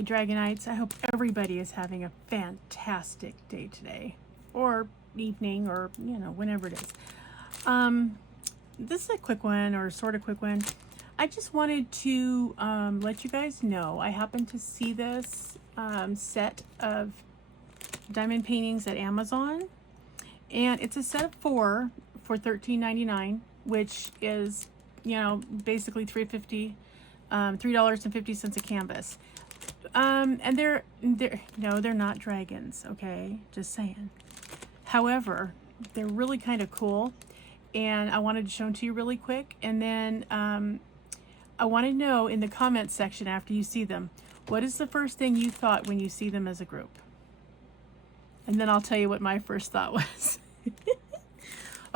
Hey Dragonites, I hope everybody is having a fantastic day today, or evening, or whenever it is. This is a quick one, or sort of quick one. I just wanted to let you guys know I happened to see this set of diamond paintings at Amazon, and it's a set of 4 for $13.99, which is basically $3.50 a canvas. And they're not dragons, okay? Just saying. However, they're really kind of cool, and I wanted to show them to you really quick. And then I want to know in the comments section after you see them, what is the first thing you thought when you see them as a group? And then I'll tell you what my first thought was.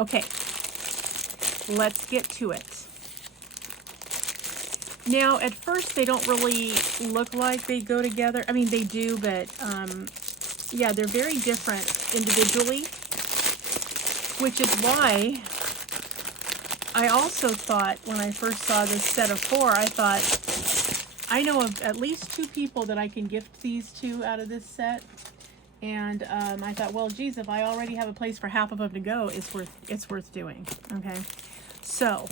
Okay, let's get to it. Now, at first, they don't really look like they go together. I mean, they do, but yeah, they're very different individually, which is why I also thought when I first saw this set of 4, I thought, I know of at least 2 people that I can gift these to out of this set. And I thought, well, geez, if I already have a place for half of them to go, it's worth doing. Okay, so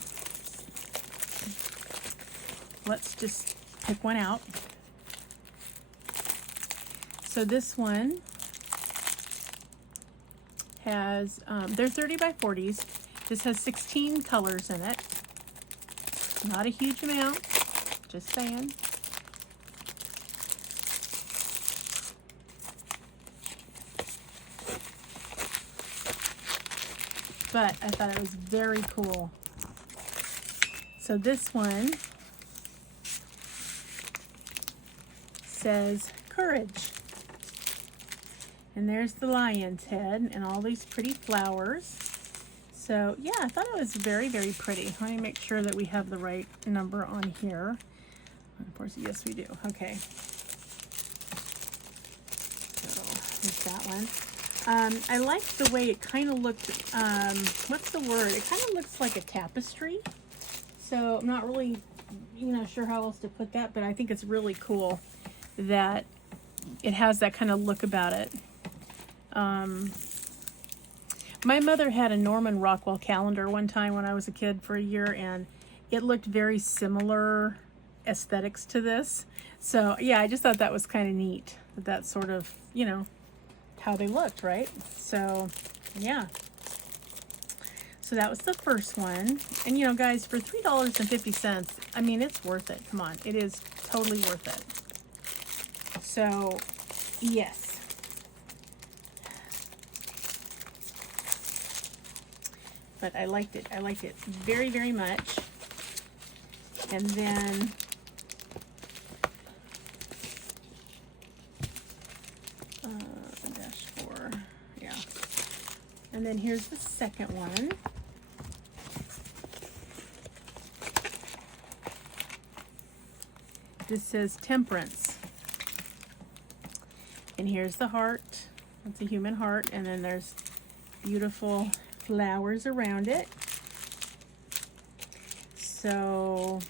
let's just pick one out. So this one has, they're 30 by 40s. This has 16 colors in it. Not a huge amount, just saying. But I thought it was very cool. So this one says courage, and there's the lion's head and all these pretty flowers. So yeah, I thought it was very, very pretty. Let me make sure that we have the right number on here. Of course, yes we do. Okay, so there's that one. I like the way it kind of looked, what's the word? It kind of looks like a tapestry. So I'm not really, sure how else to put that, but I think it's really cool that it has that kind of look about it. My mother had a Norman Rockwell calendar one time when I was a kid for a year, and it looked very similar aesthetics to this. So yeah, I just thought that was kind of neat. That sort of, how they looked, right? So yeah. So that was the first one. And guys, for $3.50, I mean, it's worth it. Come on, it is totally worth it. So, yes. But I liked it. I liked it very, very much. And then -4, yeah. And then here's the second one. This says temperance. And here's the heart. It's a human heart. And then there's beautiful flowers around it. So,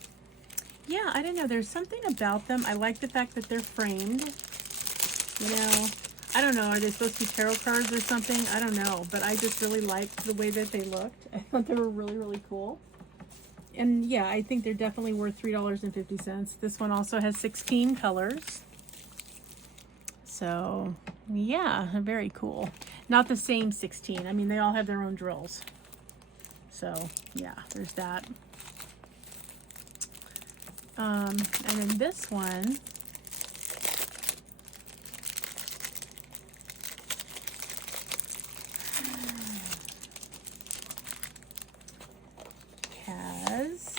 yeah, I don't know. There's something about them. I like the fact that they're framed. I don't know. Are they supposed to be tarot cards or something? I don't know. But I just really liked the way that they looked. I thought they were really, really cool. And yeah, I think they're definitely worth $3.50. This one also has 16 colors. So, yeah, very cool. Not the same 16. I mean, they all have their own drills. So, yeah, there's that. And then this one has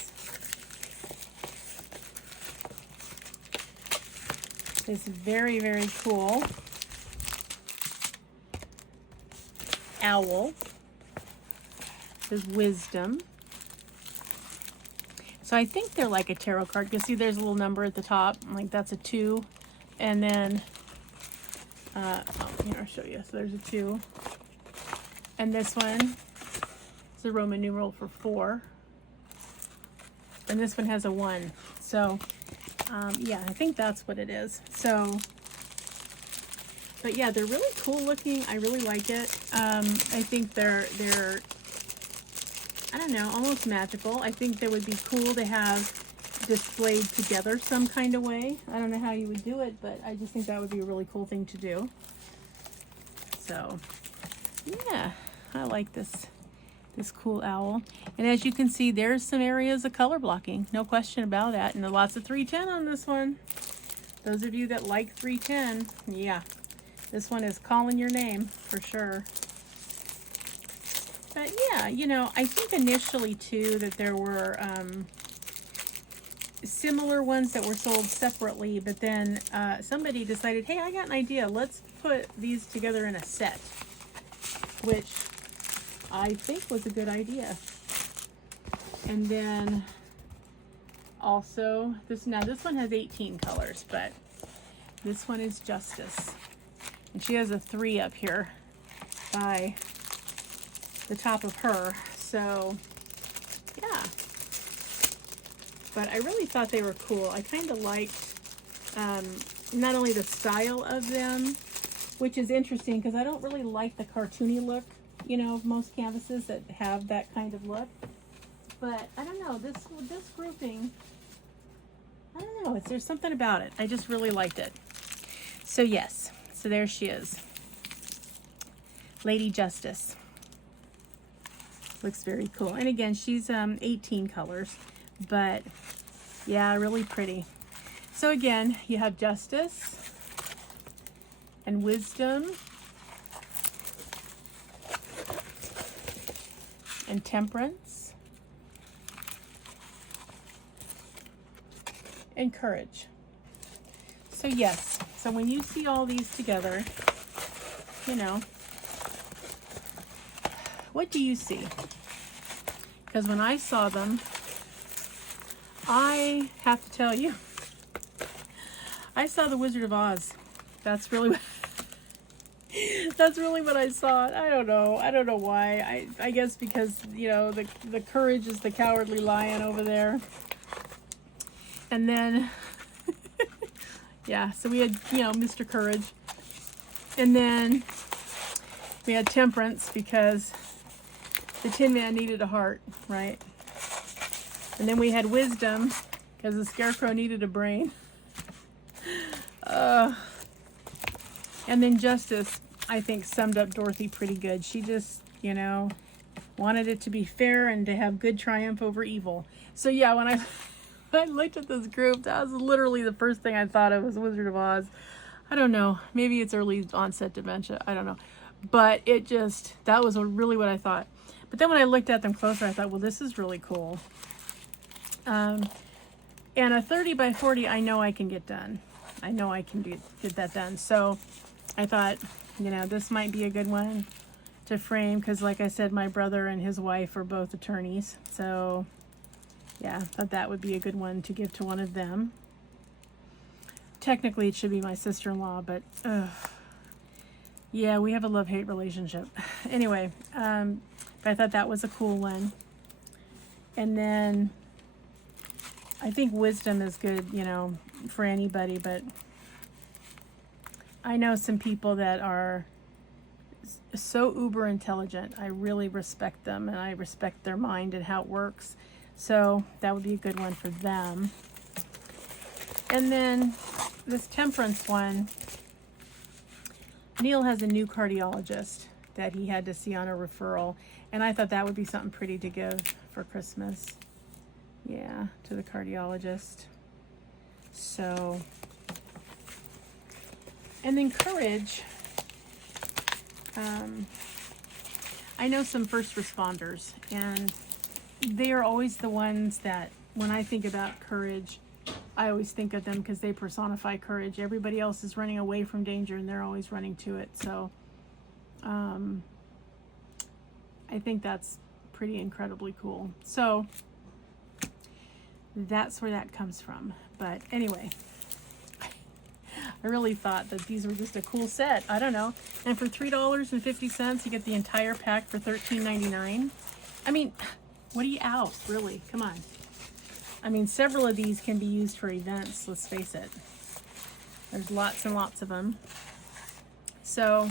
this very, very cool owl. This is wisdom. So I think they're like a tarot card. You see there's a little number at the top. Like that's a 2. And then, here I'll show you. So there's a 2. And this one is a Roman numeral for 4. And this one has a 1. So Yeah, I think that's what it is. So, but yeah, they're really cool looking. I really like it. I think they're I don't know, almost magical. I think they would be cool to have displayed together some kind of way. I don't know how you would do it, but I just think that would be a really cool thing to do. So, yeah, I like this cool owl. And as you can see, there's some areas of color blocking, no question about that. And lots of 310 on this one. Those of you that like 310, yeah, this one is calling your name for sure. But yeah, you know, I think initially too that there were similar ones that were sold separately, but then somebody decided, hey, I got an idea. Let's put these together in a set, which I think was a good idea. And then also this one has 18 colors, but this one is Justice. And she has a 3 up here by the top of her. So yeah. But I really thought they were cool. I kind of liked not only the style of them, which is interesting because I don't really like the cartoony look, you know, of most canvases that have that kind of look. But I don't know, this grouping, I don't know, there's something about it. I just really liked it. So yes, so there she is. Lady Justice. Looks very cool. And again, she's 18 colors, but yeah, really pretty. So again, you have Justice and Wisdom and Temperance and Courage. So yes, so when you see all these together, you know, what do you see? Because when I saw them, I have to tell you, I saw the Wizard of Oz. That's really what I saw. I don't know why. I guess because, you know, the Courage is the cowardly lion over there. And then yeah, so we had, you know, Mr. Courage. And then we had Temperance because the Tin Man needed a heart, right? And then we had Wisdom because the Scarecrow needed a brain. And then Justice, I think, summed up Dorothy pretty good. She just, you know, wanted it to be fair and to have good triumph over evil. So yeah, when I looked at this group, that was literally the first thing I thought of was Wizard of Oz. I don't know. Maybe it's early onset dementia. I don't know. But it just, that was really what I thought. But then when I looked at them closer, I thought, well, this is really cool. And a 30 by 40, I know I can get done. I know I can get that done. So I thought, you know, this might be a good one to frame because, like I said, my brother and his wife are both attorneys. So yeah, I thought that would be a good one to give to one of them. Technically, it should be my sister-in-law, but yeah, we have a love-hate relationship. Anyway, but I thought that was a cool one. And then I think Wisdom is good, you know, for anybody, but I know some people that are so uber intelligent. I really respect them, and I respect their mind and how it works. So that would be a good one for them. And then this Temperance one, Neil has a new cardiologist that he had to see on a referral, and I thought that would be something pretty to give for Christmas. Yeah, to the cardiologist. So, and then Courage. I know some first responders, and they are always the ones that, when I think about Courage, I always think of them because they personify courage. Everybody else is running away from danger, and they're always running to it. So, I think that's pretty incredibly cool. So, that's where that comes from. But anyway, I really thought that these were just a cool set. I don't know. And for $3.50, you get the entire pack for $13.99. I mean, what are you out, really? Come on. I mean, several of these can be used for events, let's face it. There's lots and lots of them. So,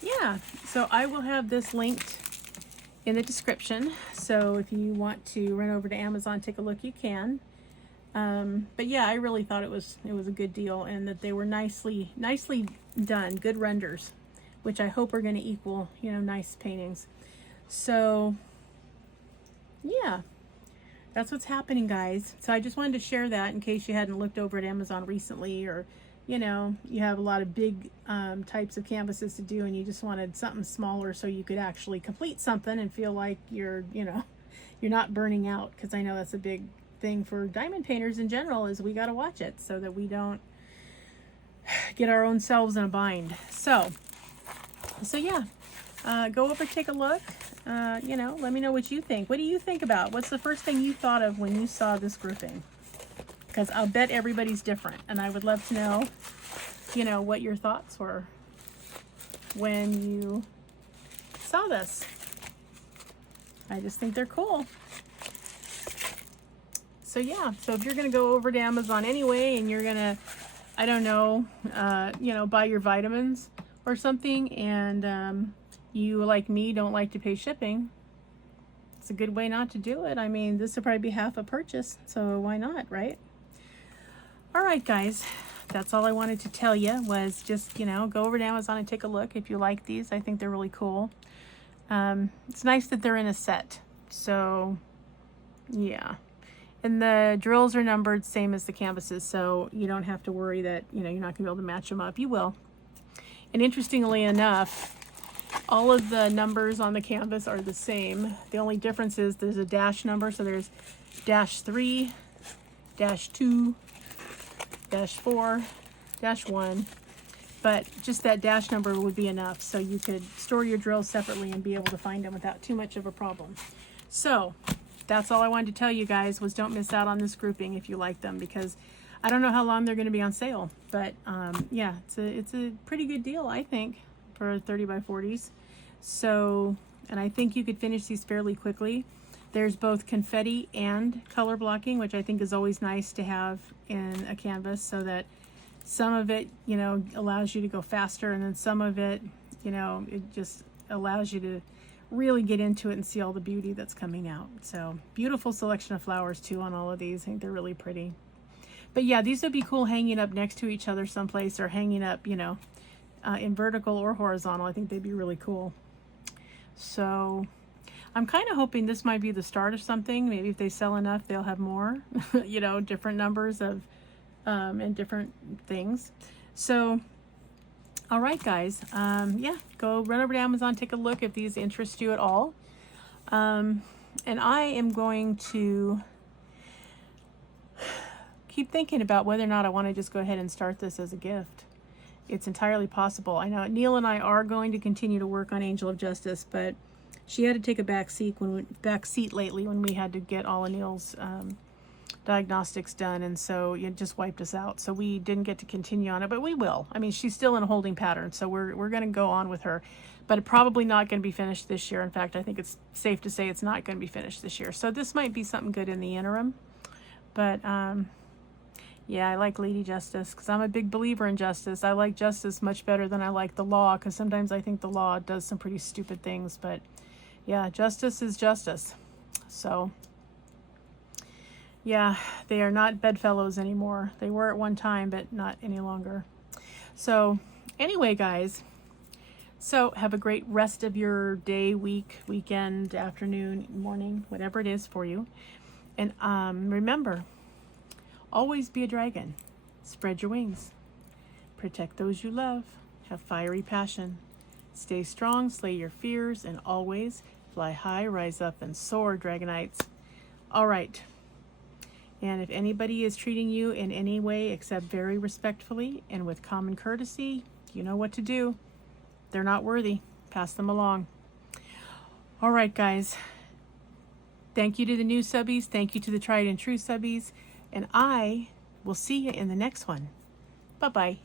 yeah. So I will have this linked in the description. So if you want to run over to Amazon, take a look, you can. But yeah, I really thought it was a good deal, and that they were nicely done, good renders, which I hope are going to equal, you know, nice paintings. So yeah, that's what's happening, guys. So I just wanted to share that in case you hadn't looked over at Amazon recently, or you know, you have a lot of big types of canvases to do and you just wanted something smaller so you could actually complete something and feel like you're, you know, you're not burning out, because I know that's a big thing for diamond painters in general, is we got to watch it so that we don't get our own selves in a bind. So yeah, go over, take a look. You know, let me know what you think. What do you think about? What's the first thing you thought of when you saw this grouping? Because I'll bet everybody's different, and I would love to know, you know, what your thoughts were when you saw this. I just think they're cool. So yeah, so if you're going to go over to Amazon anyway and you're going to, I don't know, you know, buy your vitamins or something, and you, like me, don't like to pay shipping, it's a good way not to do it. I mean, this would probably be half a purchase, so why not, right? All right, guys, that's all I wanted to tell you, was just, you know, go over to Amazon and take a look if you like these. I think they're really cool. It's nice that they're in a set. So yeah, and the drills are numbered same as the canvases, so you don't have to worry that, you know, you're not gonna be able to match them up. You will. And interestingly enough, all of the numbers on the canvas are the same. The only difference is there's a dash number, so there's -3, -2, -4, -1, but just that dash number would be enough, so you could store your drills separately and be able to find them without too much of a problem. So that's all I wanted to tell you guys, was don't miss out on this grouping if you like them, because I don't know how long they're going to be on sale, but yeah, it's a pretty good deal, I think, for 30 by 40s. So, and I think you could finish these fairly quickly. There's both confetti and color blocking, which I think is always nice to have in a canvas, so that some of it, you know, allows you to go faster, and then some of it, you know, it just allows you to really get into it and see all the beauty that's coming out. So beautiful selection of flowers too on all of these. I think they're really pretty. But yeah, these would be cool hanging up next to each other someplace, or hanging up, you know, in vertical or horizontal. I think they'd be really cool. So I'm kind of hoping this might be the start of something. Maybe if they sell enough, they'll have more, you know, different numbers of, and different things. So, all right, guys. Yeah, go run over to Amazon, take a look if these interest you at all. And I am going to keep thinking about whether or not I want to just go ahead and start this as a gift. It's entirely possible. I know Neil and I are going to continue to work on Angel of Justice, but she had to take a back seat lately when we had to get all of Neil's diagnostics done, and so it just wiped us out. So we didn't get to continue on it, but we will. I mean, she's still in a holding pattern, so we're going to go on with her, but it's probably not going to be finished this year. In fact, I think it's safe to say it's not going to be finished this year. So this might be something good in the interim. But yeah, I like Lady Justice because I'm a big believer in justice. I like justice much better than I like the law, because sometimes I think the law does some pretty stupid things. But yeah, justice is justice. So yeah, they are not bedfellows anymore. They were at one time, but not any longer. So anyway, guys, so have a great rest of your day, week, weekend, afternoon, morning, whatever it is for you. And remember, always be a dragon. Spread your wings. Protect those you love. Have fiery passion. Stay strong, slay your fears, and always fly high, rise up, and soar, Dragonites. All right. And if anybody is treating you in any way except very respectfully and with common courtesy, you know what to do. They're not worthy. Pass them along. All right, guys. Thank you to the new subbies. Thank you to the tried and true subbies. And I will see you in the next one. Bye-bye.